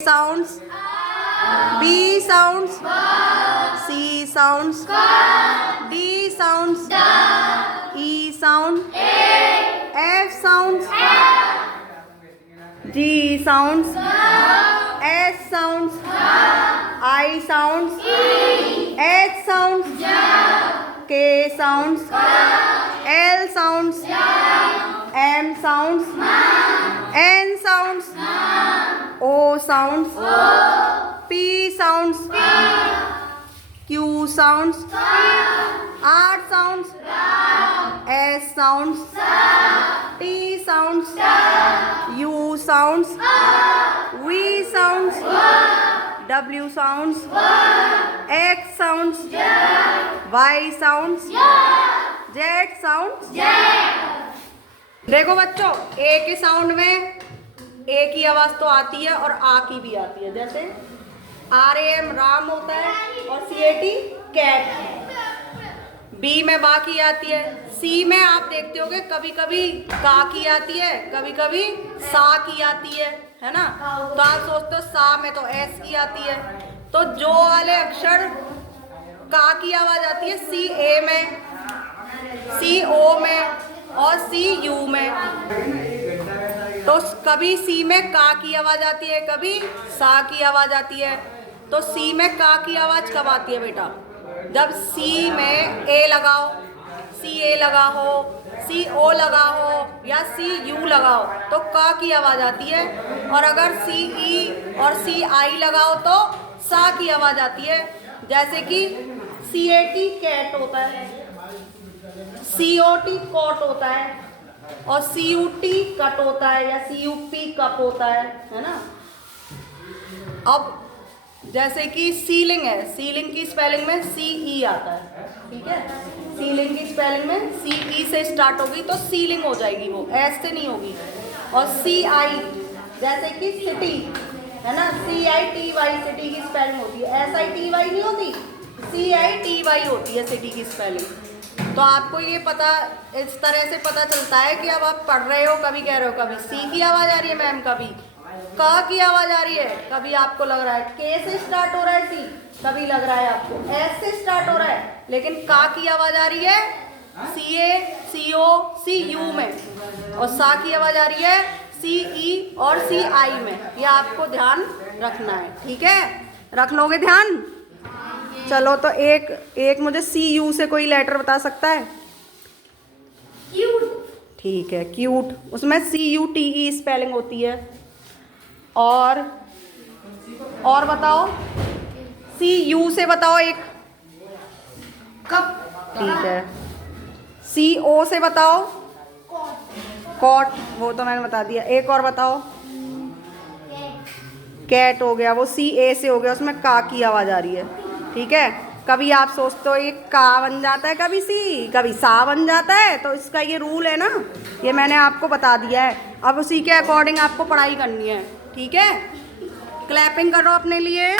sounds, B sounds, C sounds, D sounds, E sound, F sounds, G sounds, S sounds, I sounds, H sounds, K sounds, L sounds, M sounds, N sounds, O sounds, P sounds, Q sounds, R sounds, S sounds, T sounds, U sounds, V sounds, W sounds, X sounds, Y sounds, Z sounds। देखो बच्चों, ए के sound में ए की आवाज तो आती है और आ की भी आती है। जैसे RAM राम होता है और CAT कैट। बी में बा की आती है। सी में आप देखते होगे कभी कभी का की आती है, कभी कभी सा की आती है ना। तो आप सोचते हो सा में तो एस की आती है। तो जो वाले अक्षर का की आवाज आती है सी ए में, सी ओ में और सी यू में। तो कभी सी में का की आवाज आती है, कभी सा की आवाज आती है। तो सी में का की आवाज कब आती है बेटा? जब सी में ए लगाओ, सी ए लगा हो, सी ओ लगा हो या सी यू लगाओ तो का की आवाज आती है। और अगर सी ई और सी आई लगाओ तो सा की आवाज आती है। जैसे कि CAT कैट होता है, COT कॉट होता है और CUT कट होता है या CUP कप होता है ना। अब जैसे कि सीलिंग है, सीलिंग की स्पेलिंग में CE आता है, ठीक है। सीलिंग की स्पेलिंग में CE से स्टार्ट होगी तो सीलिंग हो जाएगी, वो एस से नहीं होगी। और CI जैसे कि सिटी है ना, CITY सिटी की स्पेलिंग होती है, SITY नहीं होती, CITY होती है सिटी की स्पेलिंग। तो आपको ये पता, इस तरह से पता चलता है कि अब आप पढ़ रहे हो, कभी कह रहे हो कभी सी की आवाज आ रही है मैम, कभी का की आवाज आ रही है, कभी आपको लग रहा है के से स्टार्ट हो रहा है सी, कभी लग रहा है आपको एस से स्टार्ट हो रहा है, लेकिन का की आवाज आ रही है CA, CO, CU में। और सा की आवाज आ रही है CE और CI में। ये आपको ध्यान रखना है, ठीक है। रख लोगे ध्यान? चलो तो एक मुझे CU से कोई लेटर बता सकता है? क्यूट। ठीक है, क्यूट। उसमें CUTE स्पेलिंग होती है। और बताओ, CU से बताओ एक। कप। ठीक है। CO से बताओ। कॉट, वो तो मैंने बता दिया। एक और बताओ। कैट हो गया, वो CA से हो गया, उसमें का की आवाज आ रही है, ठीक है। कभी आप सोचते हो ये का बन जाता है, कभी सी, कभी सा बन जाता है, तो इसका ये रूल है ना, ये मैंने आपको बता दिया है। अब उसी के अकॉर्डिंग आपको पढ़ाई करनी है, ठीक है। क्लैपिंग करो अपने लिए।